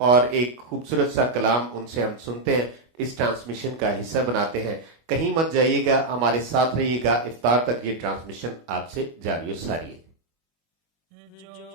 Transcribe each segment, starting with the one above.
और एक खूबसूरत सा कलाम उनसे हम सुनते हैं, इस ट्रांसमिशन का हिस्सा बनाते हैं। कहीं मत जाइएगा, हमारे साथ रहिएगा, इफ्तार तक ये ट्रांसमिशन आपसे जारी और सारी है। ये जो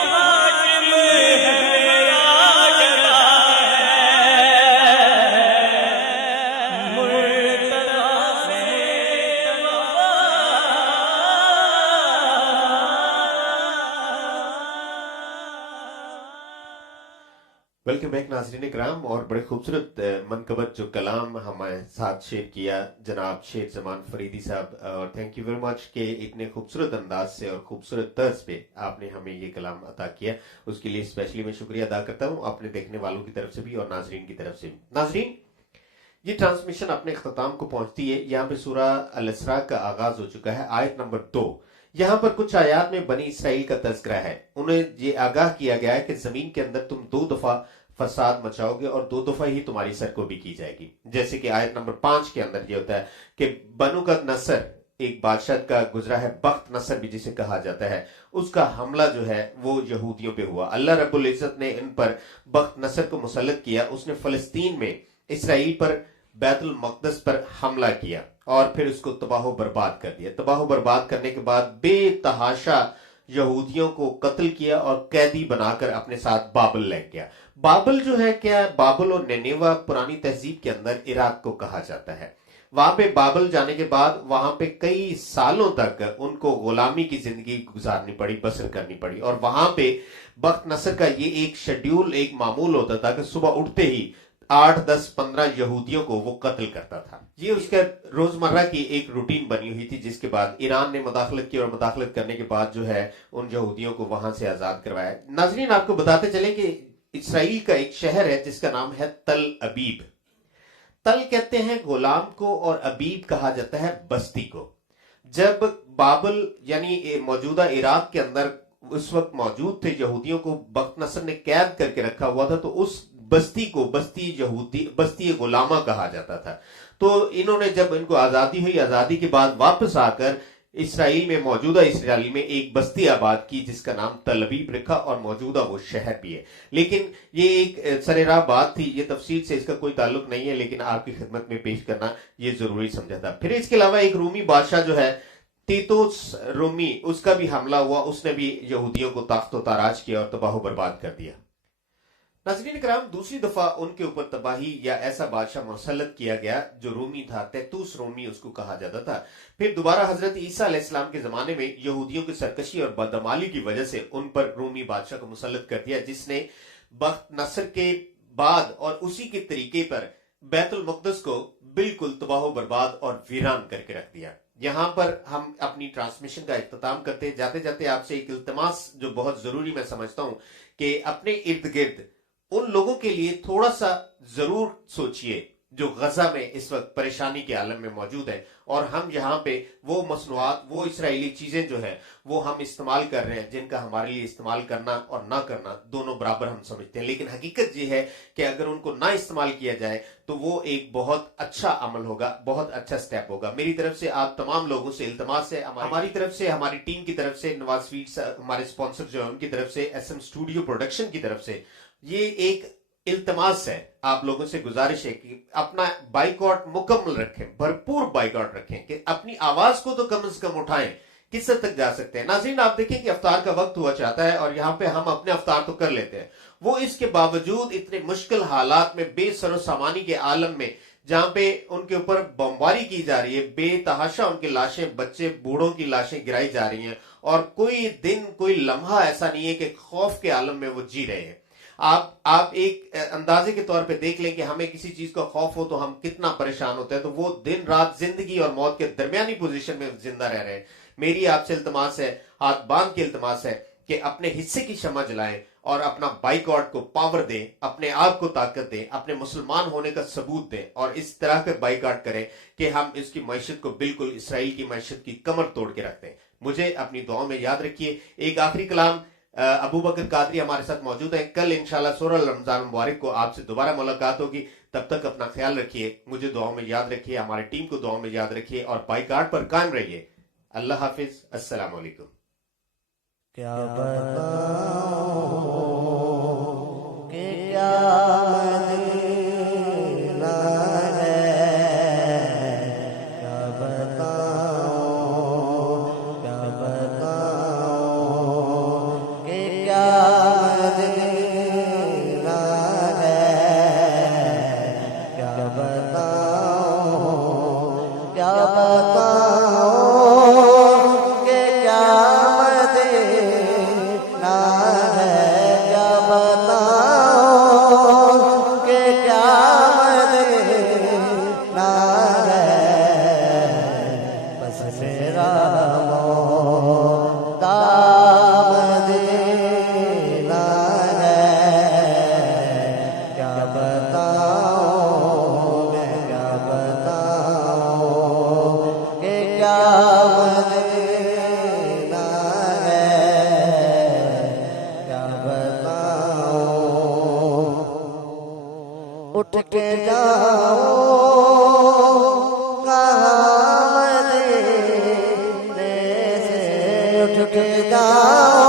हाकिम वेलकम बैक नाज़रीन इकराम। और बड़े खूबसूरत मनकबत जो कलाम हमारे साथ शेयर किया जनाब शेख जमान फरीदी साहब, और थैंक यू वेरी मच कि इतने खूबसूरत अंदाज से और खूबसूरत तर्ज पे आपने हमें ये कलाम अता किया। उसके लिए स्पेशली मैं शुक्रिया अदा करता हूँ अपने देखने वालों की तरफ से भी और नाजरीन की तरफ से भी। नाजरीन, ये ट्रांसमिशन अपने अख्ताम को पहुंचती है। यहाँ पे सूरह अल-इसरा का आगाज हो चुका है, आयत नंबर 2। यहाँ पर कुछ आयात में बनी इसराइल का तज़किरा है। उन्हें ये आगाह किया गया है कि जमीन के अंदर तुम 2 दफा फसाद मचाओगे और 2 दफा ही तुम्हारी सरकोबी की जाएगी। जैसे कि आयत नंबर 5 के अंदर ये होता है कि बनु का नसर, एक बादशाह का गुजरा है, बख्त नसर भी जिसे कहा जाता है, उसका हमला जो है वो यहूदियों पे हुआ। अल्लाह रब्बुल इज्जत ने इन पर बख्त नसर को मुसल्लत किया। उसने फलस्तीन में इसराइल पर बैतुल मक़दस पर हमला किया और फिर उसको तबाह बर्बाद कर दिया। तबाह बर्बाद करने के बाद बेतहाशा यहूदियों को कत्ल किया और कैदी बनाकर अपने साथ बाबल ले गया। बाबल जो है क्या, बाबल और निनेवा पुरानी तहजीब के अंदर इराक को कहा जाता है। वहां पे बाबल जाने के बाद वहां पे कई सालों तक उनको गुलामी की जिंदगी गुजारनी पड़ी, बसर करनी पड़ी। और वहां पे बख्त नसर का ये एक शेड्यूल, एक मामूल होता था कि सुबह उठते ही 8, 10, 15 यहूदियों को वो कत्ल करता था। ये उसके रोजमर्रा की एक रूटीन बनी हुई थी, जिसके बाद ईरान ने मुदाखलत की और मुदाखलत करने के बाद जो है उन यहूदियों को वहां से आजाद करवाया। नाजरीन, आपको बताते चले कि इसराइल का एक शहर है जिसका नाम है तल अबीब। तल कहते हैं गुलाम को और अबीब कहा जाता है बस्ती को। जब बाबल यानी मौजूदा इराक के अंदर उस वक्त मौजूद थे यहूदियों को बख्त नसर ने कैद करके रखा हुआ था, तो उस बस्ती को बस्ती गुलामा कहा जाता था। तो इन्होंने जब इनको आजादी हुई, आजादी के बाद वापस आकर इसराइल में, मौजूदा इसराइल में एक बस्ती आबाद की जिसका नाम तल अबीब रखा और मौजूदा वो शहर भी है। लेकिन ये एक सरेराह बात थी, ये तफसील से इसका कोई ताल्लुक नहीं है, लेकिन आपकी खिदमत में पेश करना ये जरूरी समझा था। फिर इसके अलावा एक रूमी बादशाह जो है तीतुस रूमी, उसका भी हमला हुआ। उसने भी यहूदियों को ताख्त व ताराज किया और तबाह बर्बाद कर दिया। नाज़रीन कराम, दूसरी दफा उनके ऊपर तबाही या ऐसा बादशाह मुसल्लत किया गया जो रूमी था, तैतूस रूमी उसको कहा जाता था। फिर दोबारा हजरत ईसा अलैहिस्सलाम के जमाने में यहूदियों की सरकशी और बदअमाली की वजह से उन पर रूमी बादशाह को मुसल्लत कर दिया, जिसने बख्त नसर के बाद और उसी के तरीके पर बैतुल मक़दस को बिल्कुल तबाह बर्बाद और वीरान करके रख दिया। यहां पर हम अपनी ट्रांसमिशन का इख्तिताम करते जाते जाते आपसे एक इल्तिमास जो बहुत जरूरी मैं समझता हूं कि अपने इर्द गिर्द उन लोगों के लिए थोड़ा सा जरूर सोचिए जो गजा में इस वक्त परेशानी के आलम में मौजूद है। और हम यहाँ पे वो मसनूआत, वो इसराइली चीजें जो है वो हम इस्तेमाल कर रहे हैं, जिनका हमारे लिए इस्तेमाल करना और ना करना दोनों बराबर हम समझते हैं। लेकिन हकीकत ये है कि अगर उनको ना इस्तेमाल किया जाए तो वो एक बहुत अच्छा अमल होगा, बहुत अच्छा स्टेप होगा। मेरी तरफ से आप तमाम लोगों से इल्तमास है, हमारी तरफ से, हमारी टीम की तरफ से, नवाज स्वीट्स हमारे स्पॉन्सर जो है उनकी तरफ से, SM स्टूडियो प्रोडक्शन की तरफ से ये एक इल्तमास है, आप लोगों से गुजारिश है कि अपना बाइकआउट मुकम्मल रखें, भरपूर बाइकआउट रखें, कि अपनी आवाज को तो कम से कम उठाएं। किस हद तक जा सकते हैं? नाज़रीन, आप देखें कि अफ्तार का वक्त हुआ चाहता है और यहाँ पे हम अपने अफ्तार तो कर लेते हैं, वो इसके बावजूद इतने मुश्किल हालात में, बेसरो सामानी के आलम में, जहां पे उनके ऊपर बमबारी की जा रही है, बेतहाशा उनकी लाशें, बच्चे बूढ़ों की लाशें गिराई जा रही हैं, और कोई दिन, कोई लम्हा ऐसा नहीं है कि खौफ के आलम में वो जी रहे हैं। आप एक अंदाजे के तौर पे देख लें कि हमें किसी चीज का खौफ हो तो हम कितना परेशान होते हैं, तो वो दिन रात जिंदगी और मौत के दरमियानी पोजीशन में जिंदा रह रहे हैं। मेरी आपसे इल्तमास है, हाथ बांध के इल्तमास है कि अपने हिस्से की शम्मा जलाएं और अपना बाइकआउट को पावर दें, अपने आप को ताकत दें, अपने मुसलमान होने का सबूत दें और इस तरह के बाइकआउट करें कि हम इसकी मैशत को बिल्कुल इसराइल की मैशत की कमर तोड़ के रखते हैं। मुझे अपनी दुआओं में याद रखिए। एक आखिरी कलाम, अबू बकर कादरी हमारे साथ मौजूद है। कल इंशाल्लाह सूरह रमजान मुबारक को आपसे दोबारा मुलाकात होगी। तब तक अपना ख्याल रखिए, मुझे दुआओं में याद रखिए, हमारी टीम को दुआओं में याद रखिए और बाइकआउट पर कायम रहिए। अल्लाह हाफिज, अस्सलाम वालेकुम। क्या बताऊं कि क्या देना है, क्या बताऊं कि क्या देना है, क्या बताऊं कि क्या देना है, क्या बताऊं झुक जाओ